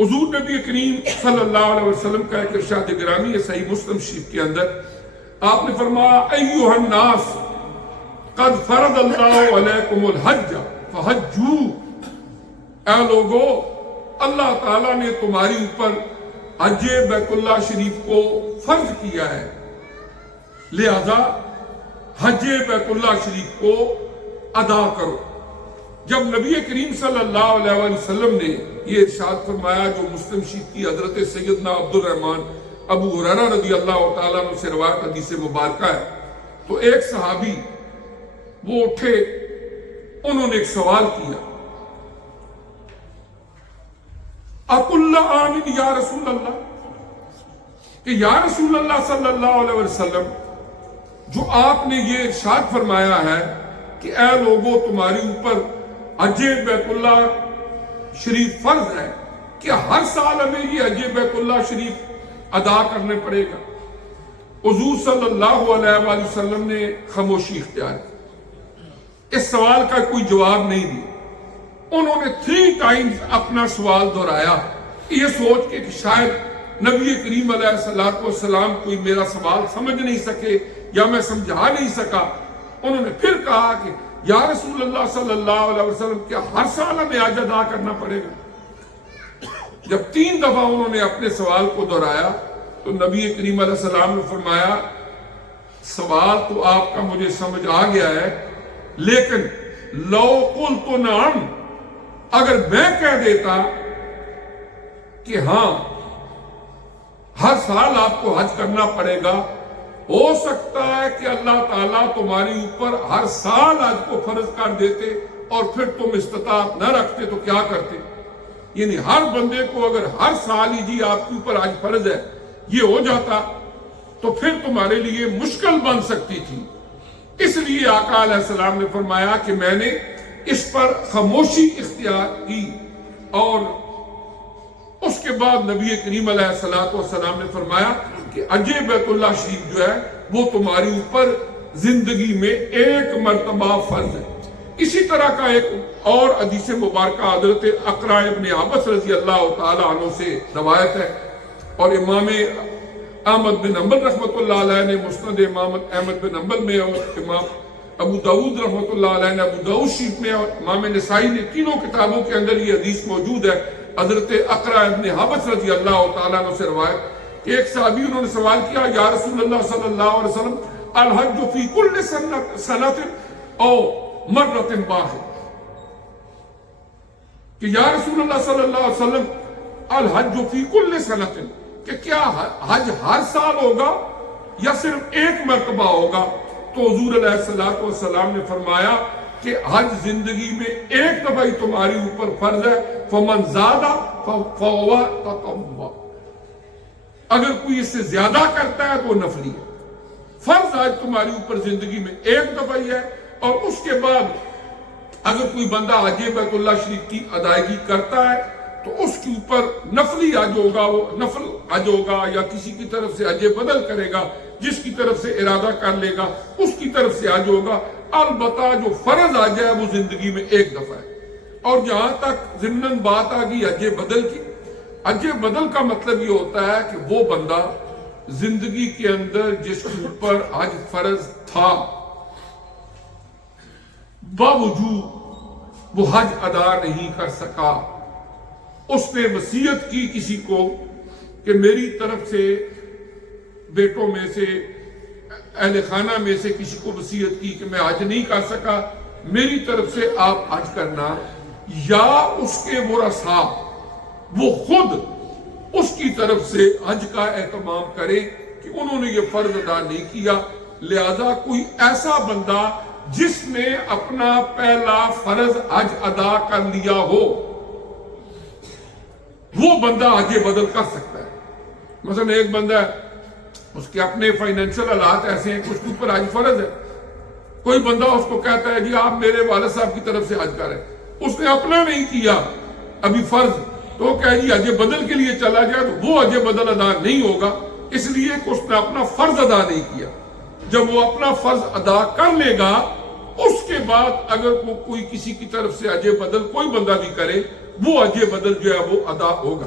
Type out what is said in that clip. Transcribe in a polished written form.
حضور نبی کریم صلی اللہ علیہ وسلم کا ایک ارشاد گرامی ہے صحیح مسلم شریف کے اندر، آپ نے فرمایا ایھا الناس قد فرض اللہ علیکم الحج فحجوا، اے لوگو اللہ تعالیٰ نے تمہاری اوپر حج بیت اللہ شریف کو فرض کیا ہے، لہذا حج بیت اللہ شریف کو ادا کرو۔ جب نبی کریم صلی اللہ علیہ وسلم نے یہ ارشاد فرمایا، جو مسلم شریف کی حضرت سیدنا عبد الرحمن ابو ہریرہ رضی اللہ تعالیٰ عنہ سے روایت حدیث مبارکہ ہے، تو ایک صحابی وہ اٹھے، انہوں نے ایک سوال کیا، اَقُلَّ آمِنْ یا رسول اللہ، کہ یا رسول اللہ صلی اللہ علیہ وسلم، جو آپ نے یہ ارشاد فرمایا ہے کہ اے لوگوں تمہاری اوپر حج بیت اللہ شریف فرض ہے، کہ ہر سال ہمیں یہ حج بیت اللہ شریف ادا کرنے پڑے گا؟ حضور صلی اللہ علیہ وآلہ وسلم نے خاموشی اختیار کی، اس سوال کا کوئی جواب نہیں دیا۔ انہوں نے 3 ٹائمز اپنا سوال دہرایا، یہ سوچ کے کہ شاید نبی کریم علیہ السلام کوئی میرا سوال سمجھ نہیں سکے یا میں سمجھا نہیں سکا۔ انہوں نے پھر کہا کہ یا رسول اللہ صلی اللہ علیہ وسلم، کیا ہر سال ہمیں حج ادا کرنا پڑے گا؟ جب 3 دفعہ انہوں نے اپنے سوال کو دہرایا تو نبی کریم علیہ السلام نے فرمایا، سوال تو آپ کا مجھے سمجھ آ گیا ہے، لیکن لو قلت نعم، اگر میں کہہ دیتا کہ ہاں ہر سال آپ کو حج کرنا پڑے گا، ہو سکتا ہے کہ اللہ تعالیٰ تمہاری اوپر ہر سال حج کو فرض کر دیتے اور پھر تم استطاعت نہ رکھتے تو کیا کرتے؟ یعنی ہر بندے کو اگر ہر سال ہی جی آپ کے اوپر حج فرض ہے یہ ہو جاتا تو پھر تمہارے لیے مشکل بن سکتی تھی۔ اس لیے آقا علیہ السلام نے فرمایا کہ میں نے اس پر خاموشی اختیار کی، اور اس کے بعد نبی کریم علیہ السلام نے فرمایا کہ حج بیت اللہ شریف جو ہے وہ تمہاری اوپر زندگی میں 1 مرتبہ فرض ہے۔ اسی طرح کا ایک اور حدیث مبارکہ حضرت اقرا ابن حابس رضی اللہ تعالی عنہ سے روایت ہے، اور امام احمد بن حنبل رحمۃ اللہ علیہ نے مسند امام احمد بن حنبل میں، اور امام ابو داؤد رحمۃ اللہ علیہ نے ابو داؤد شریف میں، اور امام نسائی نے، تینوں کتابوں کے اندر یہ حدیث موجود ہے۔ حضرت اقرا ابن حابس رضی اللہ تعالیٰ عنہ سے روایت کہ ایک صحابی انہوں نے سوال کیا، یا رسول اللہ صلی اللہ علیہ وسلم، الحج فی کل سنۃ او مرۃ واحد، کہ یا رسول اللہ صلی اللہ علیہ وسلم، الحج فی کل سنۃ، کہ کیا حج ہر سال ہوگا یا صرف 1 مرتبہ ہوگا؟ تو حضور علیہ السلام نے فرمایا کہ حج زندگی میں 1 دفعہ ہی تمہاری اوپر فرض ہے، فمن زاد فہو تطوع، اگر کوئی اس سے زیادہ کرتا ہے تو نفلی ہے۔ فرض حج تمہاری اوپر زندگی میں 1 دفعہ ہی ہے، اور اس کے بعد اگر کوئی بندہ حج بیت اللہ شریف کی ادائیگی کرتا ہے تو اس کے اوپر نفلی حج ہوگا، وہ نفل حج ہوگا، یا کسی کی طرف سے حج بدل کرے گا، جس کی طرف سے ارادہ کر لے گا اس کی طرف سے حج ہوگا۔ البتہ جو فرض حج ہے وہ زندگی میں 1 دفعہ ہے۔ اور جہاں تک ضمناً بات آ گئی حج بدل کی، حج بدل کا مطلب یہ ہوتا ہے کہ وہ بندہ زندگی کے اندر جس کے اوپر حج فرض تھا، باوجود وہ حج ادا نہیں کر سکا، اس نے وصیت کی کسی کو کہ میری طرف سے بیٹوں میں سے، اہل خانہ میں سے کسی کو وصیت کی کہ میں حج نہیں کر سکا، میری طرف سے آپ حج کرنا، یا اس کے ورثاء وہ خود اس کی طرف سے حج کا اہتمام کرے کہ انہوں نے یہ فرض ادا نہیں کیا۔ لہذا کوئی ایسا بندہ جس نے اپنا پہلا فرض حج ادا کر لیا ہو، وہ بندہ حج بدل کر سکتا ہے۔ مثلا ایک بندہ ہے، اس کے اپنے فائنینشل حالات ایسے ہیں کہ اس کے اوپر حج فرض ہے، کوئی بندہ اس کو کہتا ہے جی آپ میرے والد صاحب کی طرف سے حج کریں، اس نے اپنا نہیں کیا ابھی فرض، تو وہ کہے جی حج بدل کے لیے چلا جائے، تو وہ حج بدل ادا نہیں ہوگا، اس لیے کہ اس نے اپنا فرض ادا نہیں کیا۔ جب وہ اپنا فرض ادا کر لے گا، اس کے بعد اگر وہ کوئی کسی کی طرف سے حج بدل کوئی بندہ بھی کرے، وہ حج بدل جو ہے وہ ادا ہوگا۔